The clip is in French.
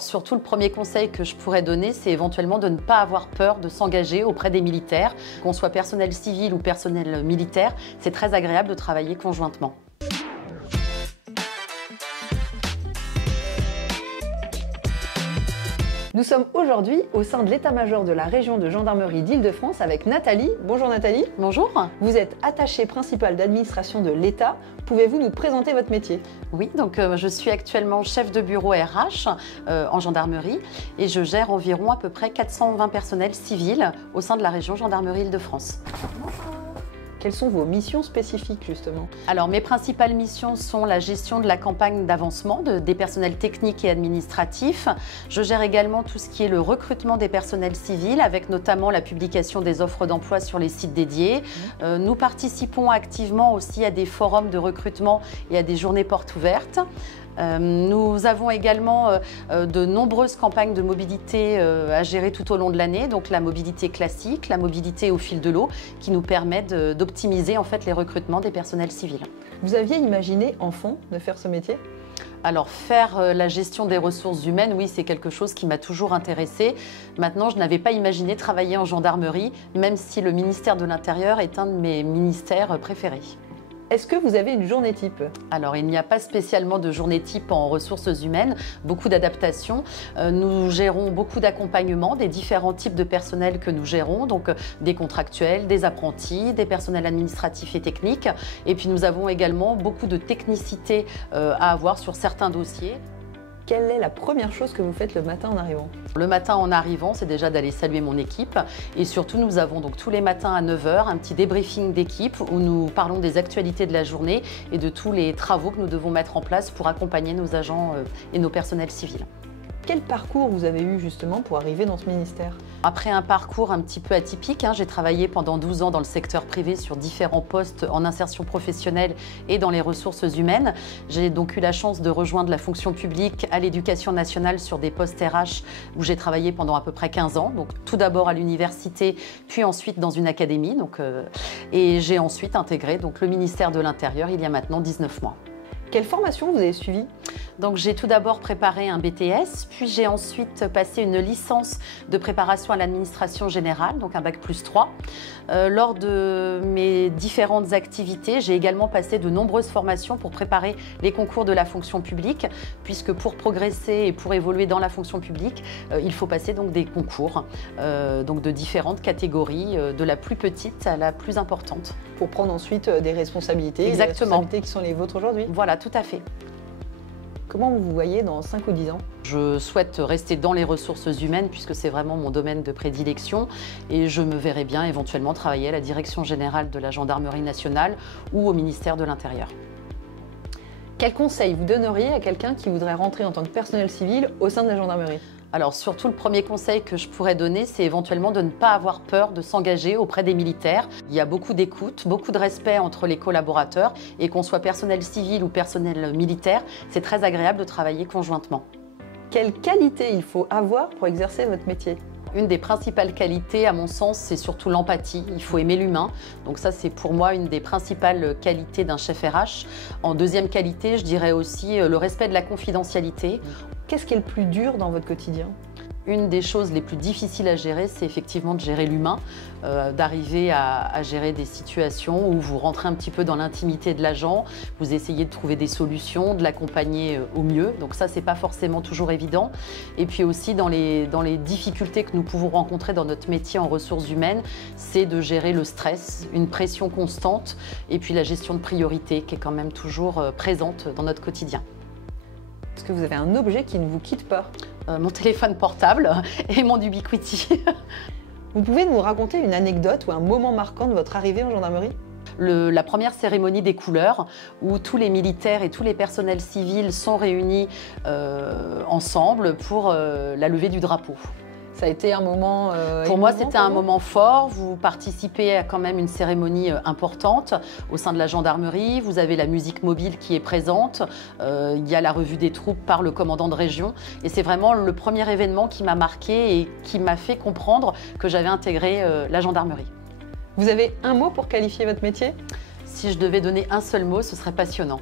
Surtout, le premier conseil que je pourrais donner, c'est éventuellement de ne pas avoir peur de s'engager auprès des militaires. Qu'on soit personnel civil ou personnel militaire, c'est très agréable de travailler conjointement. Nous sommes aujourd'hui au sein de l'état-major de la région de gendarmerie d'Île-de-France avec Nathalie. Bonjour Nathalie. Bonjour. Vous êtes attachée principale d'administration de l'État. Pouvez-vous nous présenter votre métier? Oui, donc je suis actuellement chef de bureau RH en gendarmerie et je gère environ à peu près 420 personnels civils au sein de la région gendarmerie Île-de-France. Quelles sont vos missions spécifiques justement? Alors mes principales missions sont la gestion de la campagne d'avancement des personnels techniques et administratifs. Je gère également tout ce qui est le recrutement des personnels civils avec notamment la publication des offres d'emploi sur les sites dédiés. Nous participons activement aussi à des forums de recrutement et à des journées portes ouvertes. Nous avons également de nombreuses campagnes de mobilité à gérer tout au long de l'année, donc la mobilité classique, la mobilité au fil de l'eau, qui nous permettent d'optimiser en fait les recrutements des personnels civils. Vous aviez imaginé enfant de faire ce métier? Alors faire la gestion des ressources humaines, oui, c'est quelque chose qui m'a toujours intéressée. Maintenant, je n'avais pas imaginé travailler en gendarmerie, même si le ministère de l'Intérieur est un de mes ministères préférés. Est-ce que vous avez une journée type? Alors, il n'y a pas spécialement de journée type en ressources humaines, beaucoup d'adaptations. Nous gérons beaucoup d'accompagnement des différents types de personnels que nous gérons, donc des contractuels, des apprentis, des personnels administratifs et techniques. Et puis nous avons également beaucoup de technicité à avoir sur certains dossiers. Quelle est la première chose que vous faites le matin en arrivant? Le matin en arrivant, c'est déjà d'aller saluer mon équipe. Et surtout, nous avons donc tous les matins à 9 h un petit débriefing d'équipe où nous parlons des actualités de la journée et de tous les travaux que nous devons mettre en place pour accompagner nos agents et nos personnels civils. Quel parcours vous avez eu justement pour arriver dans ce ministère? Après un parcours un petit peu atypique, j'ai travaillé pendant 12 ans dans le secteur privé sur différents postes en insertion professionnelle et dans les ressources humaines. J'ai donc eu la chance de rejoindre la fonction publique à l'Éducation nationale sur des postes RH où j'ai travaillé pendant à peu près 15 ans. Donc tout d'abord à l'université, puis ensuite dans une académie. Et j'ai ensuite intégré le ministère de l'Intérieur il y a maintenant 19 mois. Quelle formation vous avez suivie? Donc j'ai tout d'abord préparé un BTS, puis j'ai ensuite passé une licence de préparation à l'administration générale, donc un bac+3. Lors de mes différentes activités, j'ai également passé de nombreuses formations pour préparer les concours de la fonction publique, puisque pour progresser et pour évoluer dans la fonction publique, il faut passer donc des concours de différentes catégories, de la plus petite à la plus importante. Pour prendre ensuite des responsabilités, Exactement. Des responsabilités qui sont les vôtres aujourd'hui. Voilà, tout à fait. Comment vous vous voyez dans 5 ou 10 ans? Je souhaite rester dans les ressources humaines puisque c'est vraiment mon domaine de prédilection et je me verrai bien éventuellement travailler à la direction générale de la gendarmerie nationale ou au ministère de l'Intérieur. Quel conseil vous donneriez à quelqu'un qui voudrait rentrer en tant que personnel civil au sein de la gendarmerie? Alors surtout, le premier conseil que je pourrais donner, c'est éventuellement de ne pas avoir peur de s'engager auprès des militaires. Il y a beaucoup d'écoute, beaucoup de respect entre les collaborateurs et qu'on soit personnel civil ou personnel militaire, c'est très agréable de travailler conjointement. Quelle qualité il faut avoir pour exercer votre métier? Une des principales qualités, à mon sens, c'est surtout l'empathie. Il faut aimer l'humain. Donc ça, c'est pour moi une des principales qualités d'un chef RH. En deuxième qualité, je dirais aussi le respect de la confidentialité. Qu'est-ce qui est le plus dur dans votre quotidien? Une des choses les plus difficiles à gérer, c'est effectivement de gérer l'humain, d'arriver à gérer des situations où vous rentrez un petit peu dans l'intimité de l'agent, vous essayez de trouver des solutions, de l'accompagner au mieux. Donc ça, c'est pas forcément toujours évident. Et puis aussi dans les difficultés que nous pouvons rencontrer dans notre métier en ressources humaines, c'est de gérer le stress, une pression constante et puis la gestion de priorité qui est quand même toujours présente dans notre quotidien. Est-ce que vous avez un objet qui ne vous quitte pas? Mon téléphone portable et mon Ubiquiti. Vous pouvez nous raconter une anecdote ou un moment marquant de votre arrivée en gendarmerie? La première cérémonie des couleurs où tous les militaires et tous les personnels civils sont réunis ensemble pour la levée du drapeau. Ça a été un moment Pour moi, c'était un moment fort. Vous participez à quand même une cérémonie importante au sein de la gendarmerie. Vous avez la musique mobile qui est présente. Il y a la revue des troupes par le commandant de région. Et c'est vraiment le premier événement qui m'a marqué et qui m'a fait comprendre que j'avais intégré la gendarmerie. Vous avez un mot pour qualifier votre métier? Si je devais donner un seul mot, ce serait passionnant.